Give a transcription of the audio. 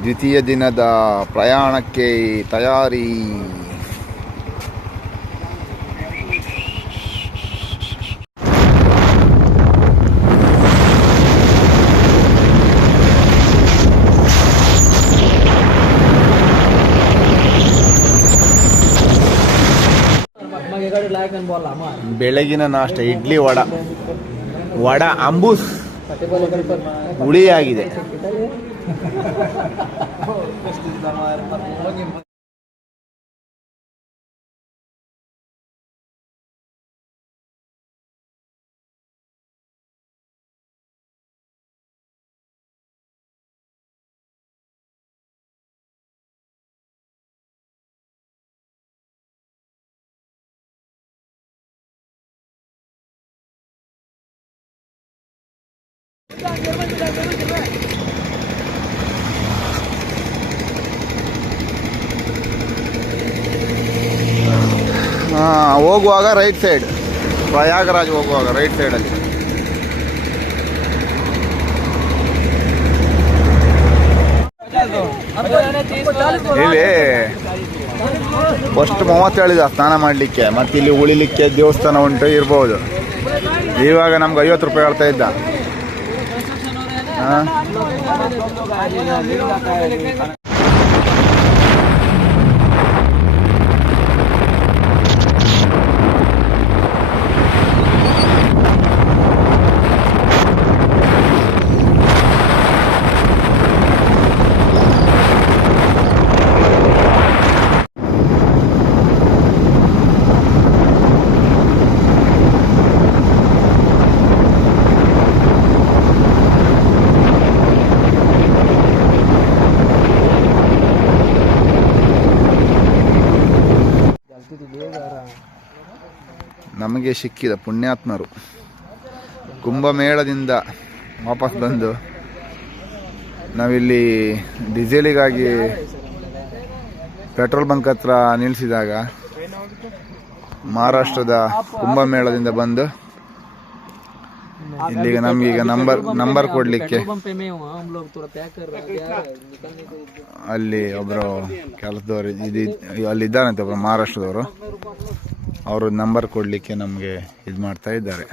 ದ್ವಿತೀಯ ದಿನದ ಪ್ರಯಾಣಕ್ಕೆ ತಯಾರಿ. ಬೆಳಗಿನ ನಾಷ್ಟ ಇಡ್ಲಿ ವಡ. ವಡ ಅಂಬೂಸ್ ಹುಳಿಯಾಗಿದೆ. ಹಾ, ಹೋಗುವಾಗ ರೈಟ್ ಸೈಡ್ ಪ್ರಯಾಗರಾಜ್ ಹೋಗುವಾಗ ರೈಟ್ ಸೈಡಲ್ಲಿ ಇಲ್ಲಿ ಫಸ್ಟ್ ಮೂವತ್ತೇಳಿದ ಸ್ನಾನ ಮಾಡಲಿಕ್ಕೆ, ಮತ್ತೆ ಇಲ್ಲಿ ಉಳಿಲಿಕ್ಕೆ ದೇವಸ್ಥಾನ ಉಂಟು, ಇರ್ಬೋದು. ಇವಾಗ ನಮ್ಗೆ ಐವತ್ತು ರೂಪಾಯಿ ಹೇಳ್ತಾ ಇದ್ದ? ನಮಗೆ ಸಿಕ್ಕಿದ ಪುಣ್ಯಾತ್ಮರು. ಕುಂಭಮೇಳದಿಂದ ವಾಪಸ್ ಬಂದು ನಾವಿಲ್ಲಿ ಡೀಸೆಲಿಗಾಗಿ ಪೆಟ್ರೋಲ್ ಬಂಕ್ ಹತ್ರ ನಿಲ್ಲಿಸಿದಾಗ ಮಹಾರಾಷ್ಟ್ರದ ಕುಂಭಮೇಳದಿಂದ ಬಂದು ಇಲ್ಲಿಗ ನಮ್ಗೆ ಈಗ ನಂಬರ್ ನಂಬರ್ ಕೊಡ್ಲಿಕ್ಕೆ. ಅಲ್ಲಿ ಒಬ್ರು ಕೆಲಸದವರು ಇದು ಅಲ್ಲಿ ಇದ್ದಾರಂತೆ ಒಬ್ರು ಮಹಾರಾಷ್ಟ್ರದವರು. ಅವರು ನಂಬರ್ ಕೊಡ್ಲಿಕ್ಕೆ ನಮಗೆ ಇದು ಮಾಡ್ತಾ ಇದ್ದಾರೆ.